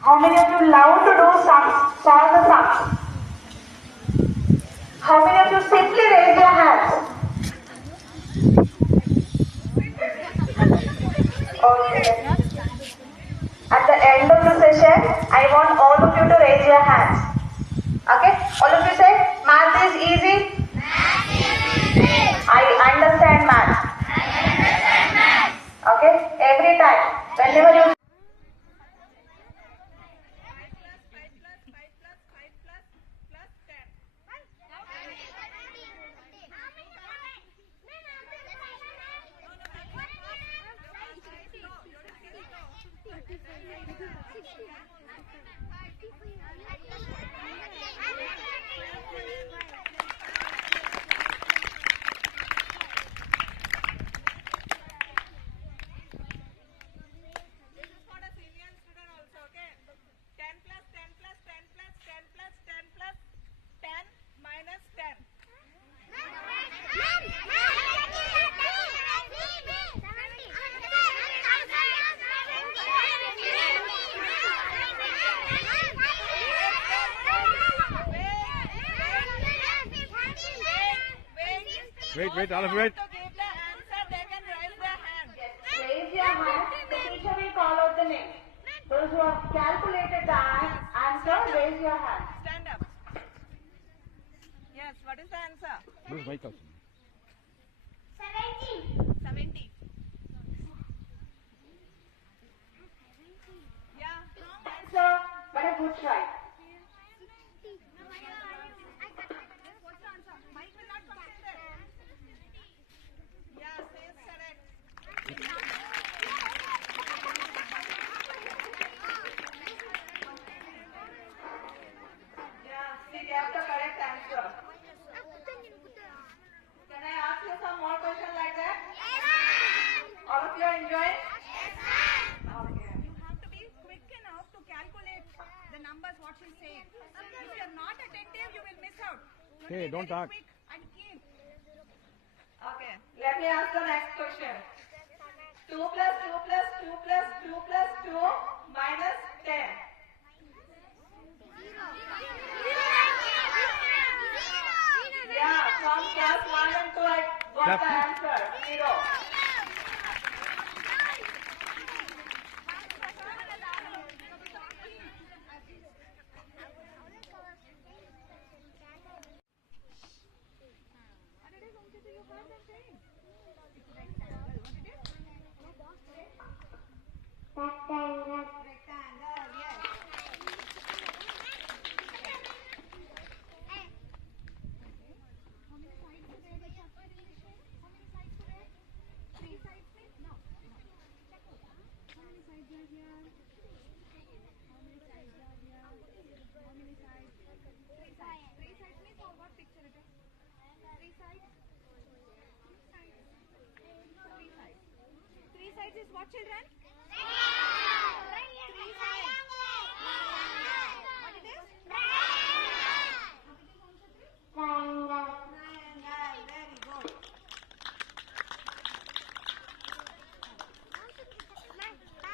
How many of you love to do sums? Solve the sums. How many of you simply raise your hands? Okay. At the end of the session, I want all of you to raise your hands. Okay? All of you say, math is easy. I understand math. Okay? Every time, whenever you Wait, all of you wait. raise your hand, the teacher will call out the name. Those who have calculated the answer, raise your hand. Stand up. Yes, what is the answer? Where's mic also? 70. Yeah. Answer, but a good try. What's the answer? Mike will not come in there. Yeah, says correct. Yeah, see, they have the correct answer. Can I ask you some more questions like that? All of you are enjoying? Okay. You have to be quick enough to calculate the numbers what she's saying. If you are not attentive, you will miss out. You Hey, be don't very talk. quick and keen. Okay. Let me ask the next question. 2 plus 2 plus 2 plus 2 plus 2 minus 10. Yeah, from class 1 and 2 I got Clap. the answer. 0. Rectangle, yes. Three sides is what, children? Three sides. What it is? Triangle. Very good. Next one.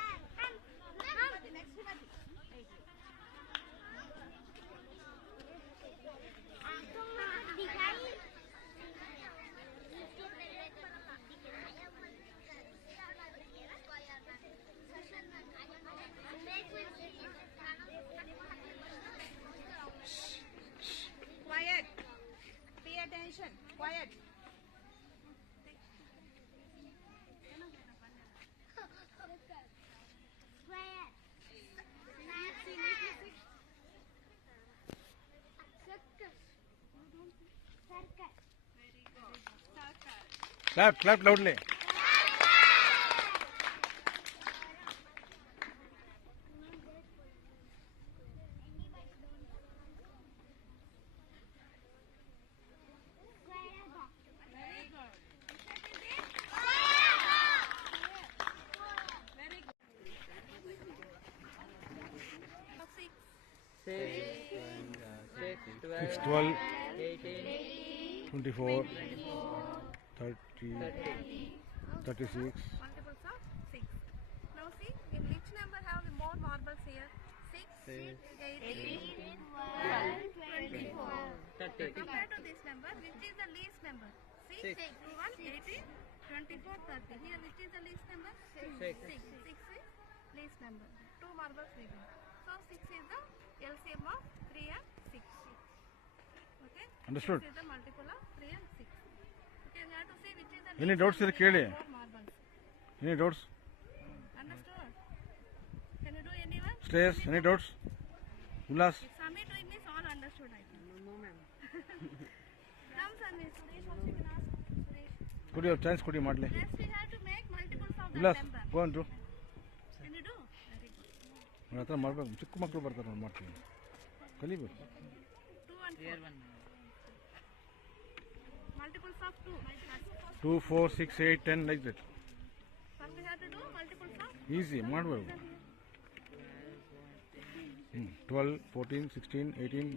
Quiet. Pay attention. Quiet. Clap loudly. Six, 12, 24, 30, 36. Multiples of 6. Now see, in which number have we more marbles here? 6 18, 12, 24. 30. Compare to this number, which is the least number? 6, 21, 18, 24, 30. Here, which is the least number? 6. 6 is least number. 2 marbles we get. So, 6 is the LCM of 3 and 6. Okay? Understood. 6 is the multiple of 3 and 6. Okay, we have to see which is the Any least doubts number. here, Kelly? 4 marbles. Any doubts? Understood? Can you do anyone? Stress? Any doubts? Ullas? Sami doing this all understood, I think. No, ma'am. Come, Sami. Suresh also you can ask. Suresh. Could you chance? Could you model? Next we have to make multiples of that Ullas, number. go on do. Can you do? Very good. ನನ್ನ ಹತ್ರ ಮಾಡ್ಬೇಕು ಚಿಕ್ಕ ಮಕ್ಕಳು ಬರ್ತಾರೆ ನಾನು ಮಾಡ್ತೀನಿ ಕಲಿಬೇಕು 2 and 4. Multiples of 2. 2 4 6 8 10 like that First we have to do multiples of easy ಮಾಡಬೇಕು 12 14 16 18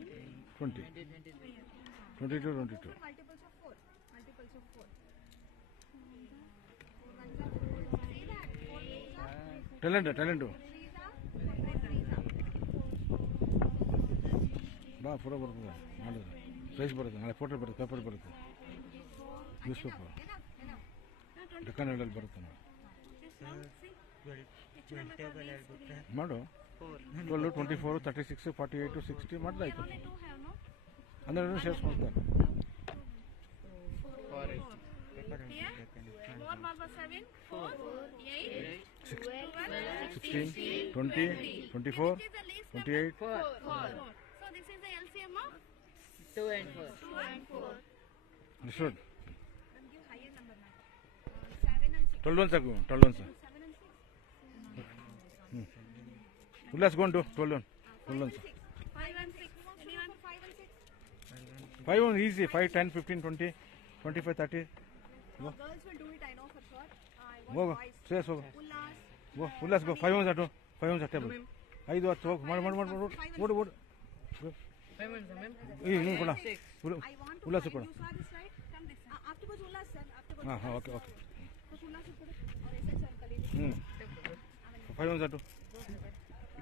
20 22 22 multiples of 4. Multiples of 4. Talent ಬಾ ಫೋಟೋ ಬರ್ತದೆ ಮಾಡಿದ್ರೆ ಪ್ರೈಸ್ ಬರುತ್ತೆ ನಾಳೆ ಫೋಟೋ ಬರುತ್ತೆ ಪೇಪರ್ ಬರುತ್ತೆ ನ್ಯೂಸ್ ಪೇಪರ್ ಡೆಕ್ಕನ್ ಹೇಳಲ್ಲಿ ಬರುತ್ತೆ ನೋಡಿ ಮಾಡು 12 24 36 48 60 ಮಾಡಿದ್ರೆ ಆಯ್ತು Only 2 have no. ಹನ್ನೆರಡು ಸೇರ್ಸ್ ಮಾಡ್ತಾರೆ Here 4 marbles 7, 4, 8, 12, 16 20 24 Which is the least 28 4. So this is the LCM of 2 and 4. 2 and 4. Understood And give higher number now. 7 and 6. 12 ಸಾಕು 12 ಸಾಕು 7 and 6. Ullas ಗೊಂಡು 12 12 5 and 6. Anyone? 5 and 6. 5 1 easy 5 10 15 20 25 30 go Girls will do it, I know for sure. I go want go boys. Shreyas ಹೋಗು Ullas. go Ullas go 5 1 table 5 10 ಹೋಗು ಮಾಡು ಓಡು 5 months, ma'am. ನೀನು ಕೊಡ I want to Ullas find, ಕೊಡ you saw this right? Come this side. Afterwards Ullas sir. Afterwards ಹಾಂ Ullas. Okay okay First Ullas will put it. Or SS sir ಕಲೀಲಿ. 5 1 to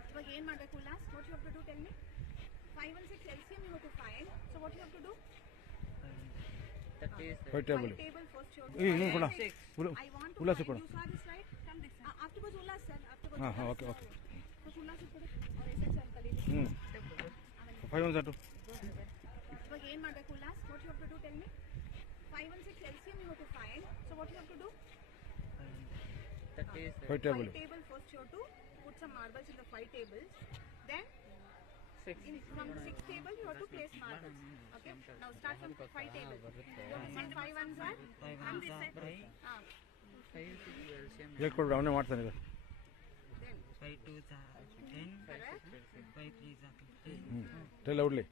ಇವಾಗ ಏನು ಮಾಡಬೇಕು Ullas? What you have to do, tell me? 5 and 6 LCM you have to find. So what you have to do? 30 is 5 table Table first you have to ನೀನು ಕೊಡ I want to Ullas find, ಕೊಡ you saw this right? Come this side. Afterwards Ullas sir. Afterwards ಹಾಂ Ullas. Okay okay First Ullas will put it. Or SS sir ಕಲೀಲಿ. 5 1 to ಇವಾಗ ಏನು ಮಾಡಬೇಕು Ullas? What you have to do, tell me? 5 and 6 LCM you have to find. So what you have to do? 30 is 5 table Table first you have to put some marbles in the 5 tables. Then 6. from 6 table you have to place marbles. Okay. Now start from 5 tables. You have to say 5 ones are. And this side. 5 is LCM. ಹೇಳ್ಕೊಡ್ಬಿಡು ಅವನೇ ಮಾಡ್ತಾನೆ ಈಗ 5 2s are 10. 5 3s are 15. Tell ಔಡ್ಲಿ